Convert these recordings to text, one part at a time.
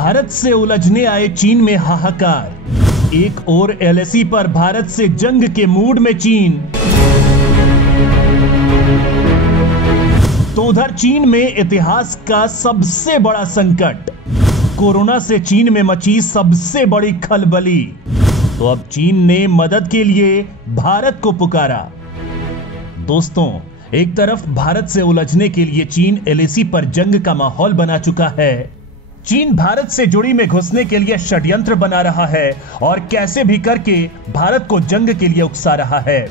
भारत से उलझने आए चीन में हाहाकार। एक और एलएसी पर भारत से जंग के मूड में चीन। तो उधर चीन में इतिहास का सबसे बड़ा संकट, कोरोना से चीन में मची सबसे बड़ी खलबली। तो अब चीन ने मदद के लिए भारत को पुकारा। दोस्तों, एक तरफ भारत से उलझने के लिए चीन एलएसी पर जंग का माहौल बना चुका है। चीन भारत से जुड़ी में घुसने के लिए षड्यंत्र बना रहा है और कैसे भी करके भारत को जंग के लिए उकसा रहा है।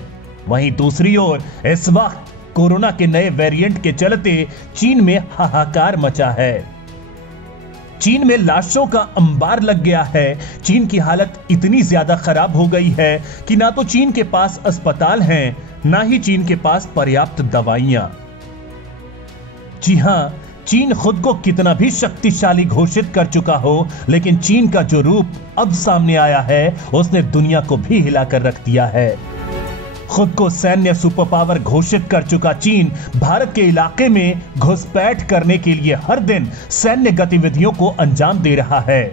वहीं दूसरी ओर इस वक्त कोरोना के नए वेरिएंट के चलते चीन में हाहाकार मचा है। चीन में लाशों का अंबार लग गया है। चीन की हालत इतनी ज्यादा खराब हो गई है कि ना तो चीन के पास अस्पताल हैं, ना ही चीन के पास पर्याप्त दवाइयां। जी हां, चीन खुद को कितना भी शक्तिशाली घोषित कर चुका हो, लेकिन चीन का जो रूप अब सामने आया है उसने दुनिया को भी हिलाकर रख दिया है। खुद को सैन्य सुपर पावर घोषित कर चुका चीन भारत के इलाके में घुसपैठ करने के लिए हर दिन सैन्य गतिविधियों को अंजाम दे रहा है।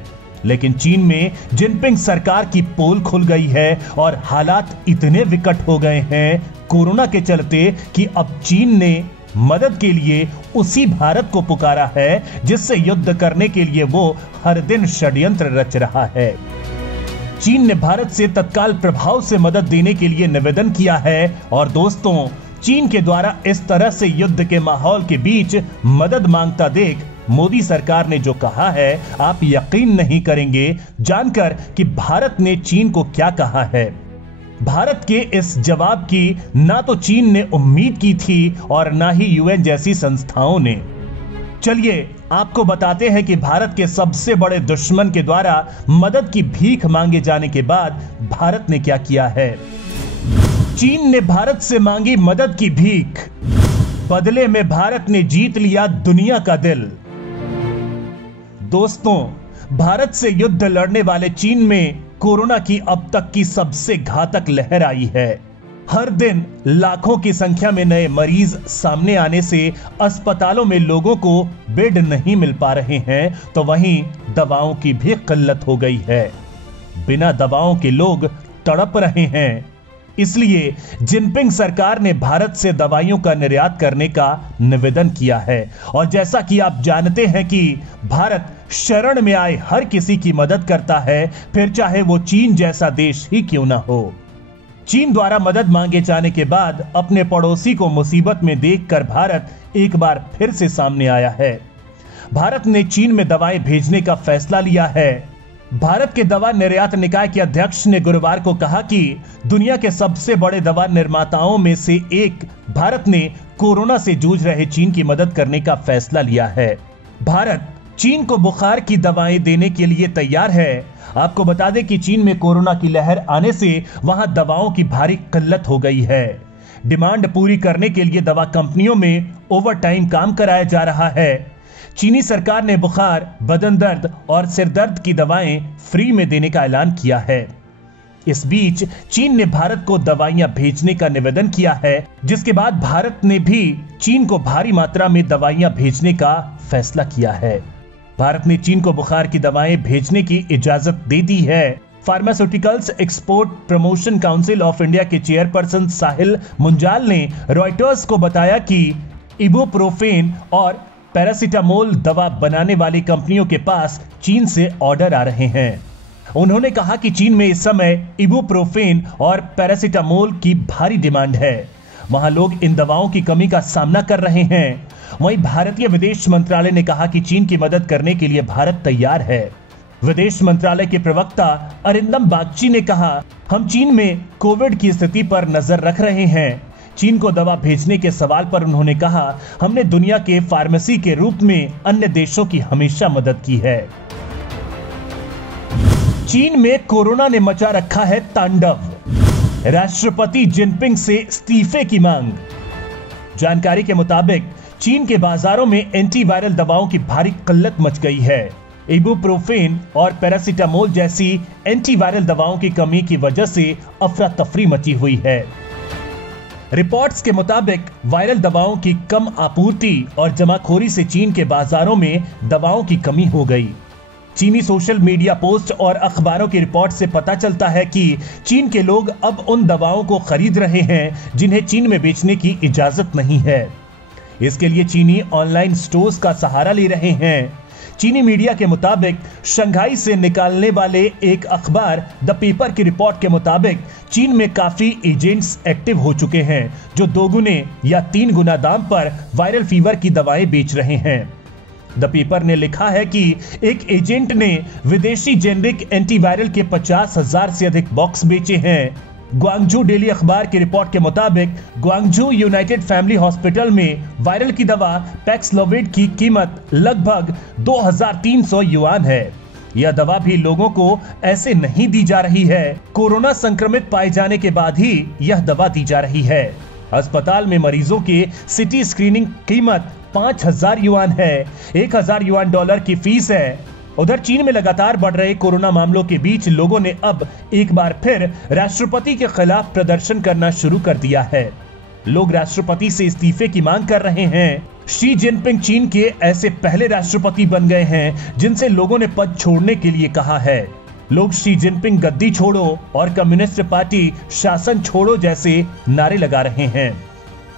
लेकिन चीन में जिनपिंग सरकार की पोल खुल गई है और हालात इतने विकट हो गए हैं कोरोना के चलते कि अब चीन ने मदद के लिए उसी भारत को पुकारा है जिससे युद्ध करने के लिए वो हर दिन षड्यंत्र रच रहा है। चीन ने भारत से तत्काल प्रभाव से मदद देने के लिए निवेदन किया है और दोस्तों, चीन के द्वारा इस तरह से युद्ध के माहौल के बीच मदद मांगता देख मोदी सरकार ने जो कहा है, आप यकीन नहीं करेंगे जानकर कि भारत ने चीन को क्या कहा है। भारत के इस जवाब की ना तो चीन ने उम्मीद की थी और ना ही यूएन जैसी संस्थाओं ने। चलिए आपको बताते हैं कि भारत के सबसे बड़े दुश्मन के द्वारा मदद की भीख मांगे जाने के बाद भारत ने क्या किया है। चीन ने भारत से मांगी मदद की भीख, बदले में भारत ने जीत लिया दुनिया का दिल। दोस्तों, भारत से युद्ध लड़ने वाले चीन में कोरोना की अब तक की सबसे घातक लहर आई है। हर दिन लाखों की संख्या में नए मरीज सामने आने से अस्पतालों में लोगों को बेड नहीं मिल पा रहे हैं, तो वहीं दवाओं की भी किल्लत हो गई है। बिना दवाओं के लोग तड़प रहे हैं। इसलिए जिनपिंग सरकार ने भारत से दवाइयों का निर्यात करने का निवेदन किया है। और जैसा कि आप जानते हैं कि भारत शरण में आए हर किसी की मदद करता है, फिर चाहे वो चीन जैसा देश ही क्यों ना हो। चीन द्वारा मदद मांगे जाने के बाद अपने पड़ोसी को मुसीबत में देखकर भारत एक बार फिर से सामने आया है। भारत ने चीन में दवाएं भेजने का फैसला लिया है। भारत के दवा निर्यात निकाय के अध्यक्ष ने गुरुवार को कहा कि दुनिया के सबसे बड़े दवा निर्माताओं में से एक भारत ने कोरोना से जूझ रहे चीन की मदद करने का फैसला लिया है। भारत चीन को बुखार की दवाएं देने के लिए तैयार है। आपको बता दें कि चीन में कोरोना की लहर आने से वहां दवाओं की भारी किल्लत हो गई है। डिमांड पूरी करने के लिए दवा कंपनियों में ओवर टाइम काम कराया जा रहा है। चीनी सरकार ने बुखार, बदन दर्द और सिर दर्द की दवाएं फ्री में देने का ऐलान किया है। इस बीच चीन ने भारत को दवाइयां भेजने का निवेदन किया है, जिसके बाद भारत ने भी चीन को भारी मात्रा में दवाइयां भेजने का फैसला किया है। भारत ने चीन को बुखार की दवाएं भेजने की इजाजत दे दी है। Pharmaceuticals export promotion council of India के चेयरपर्सन साहिल मुंजाल ने रॉयटर्स को बताया कि इबुप्रोफेन और पैरासिटामोल दवा बनाने वाली कंपनियों के पास चीन से ऑर्डर आ रहे हैं। उन्होंने कहा कि चीन में इस समय इबुप्रोफेन और पैरासिटामोल की भारी डिमांड है। वहां लोग इन दवाओं की कमी का सामना कर रहे हैं। वहीं भारतीय विदेश मंत्रालय ने कहा कि चीन की मदद करने के लिए भारत तैयार है। विदेश मंत्रालय के प्रवक्ता अरिंदम बागची ने कहा, हम चीन में कोविड की स्थिति पर नजर रख रहे हैं। चीन को दवा भेजने के सवाल पर उन्होंने कहा, हमने दुनिया के फार्मेसी के रूप में अन्य देशों की हमेशा मदद की है। चीन में कोरोना ने मचा रखा है तांडव। राष्ट्रपति जिनपिंग से इस्तीफे की मांग। जानकारी के मुताबिक चीन के बाजारों में एंटीवायरल दवाओं की भारी किल्लत मच गई है। इबुप्रोफेन और पैरासिटामोल जैसी एंटीवायरल दवाओं की कमी की वजह से अफरा तफरी मची हुई है। रिपोर्ट्स के मुताबिक वायरल दवाओं की कम आपूर्ति और जमाखोरी से चीन के बाजारों में दवाओं की कमी हो गई। चीनी सोशल मीडिया पोस्ट और अखबारों की रिपोर्ट से पता चलता है कि चीन के लोग अब उन दवाओं को खरीद रहे हैं जिन्हें चीन में बेचने की इजाजत नहीं है। इसके लिए चीनी ऑनलाइन स्टोर्स का सहारा ले रहे हैं। चीनी मीडिया के मुताबिक शंघाई से निकालने वाले एक अखबार द पेपर की रिपोर्ट के मुताबिक चीन में काफी एजेंट्स एक्टिव हो चुके हैं जो 2 गुने या 3 गुना दाम पर वायरल फीवर की दवाएं बेच रहे हैं। द पेपर ने लिखा है कि एक एजेंट ने विदेशी जेनरिक एंटीवायरल के 50,000 से अधिक बॉक्स बेचे हैं। ग्वांगझू डेली अखबार की रिपोर्ट के मुताबिक ग्वांगझू यूनाइटेड फैमिली हॉस्पिटल में वायरल की दवा पैक्सलोविड की कीमत लगभग 2,300 युआन है। यह दवा भी लोगों को ऐसे नहीं दी जा रही है, कोरोना संक्रमित पाए जाने के बाद ही यह दवा दी जा रही है। अस्पताल में मरीजों के सिटी स्क्रीनिंग कीमत 5,000 युआन है। 1,000 युआन डॉलर की फीस है। उधर चीन में लगातार बढ़ रहे कोरोना मामलों के बीच लोगों ने अब एक बार फिर राष्ट्रपति के खिलाफ प्रदर्शन करना शुरू कर दिया है। लोग राष्ट्रपति से इस्तीफे की मांग कर रहे हैं। शी जिनपिंग चीन के ऐसे पहले राष्ट्रपति बन गए हैं जिनसे लोगों ने पद छोड़ने के लिए कहा है। लोग शी जिनपिंग गद्दी छोड़ो और कम्युनिस्ट पार्टी शासन छोड़ो जैसे नारे लगा रहे हैं।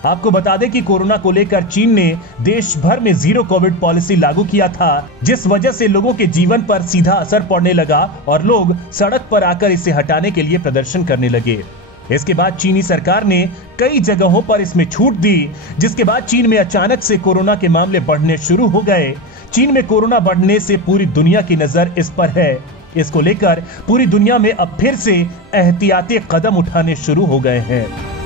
आपको बता दें कि कोरोना को लेकर चीन ने देश भर में 0 कोविड पॉलिसी लागू किया था, जिस वजह से लोगों के जीवन पर सीधा असर पड़ने लगा और लोग सड़क पर आकर इसे हटाने के लिए प्रदर्शन करने लगे। इसके बाद चीनी सरकार ने कई जगहों पर इसमें छूट दी, जिसके बाद चीन में अचानक से कोरोना के मामले बढ़ने शुरू हो गए। चीन में कोरोना बढ़ने से पूरी दुनिया की नजर इस पर है। इसको लेकर पूरी दुनिया में अब फिर से एहतियाती कदम उठाने शुरू हो गए हैं।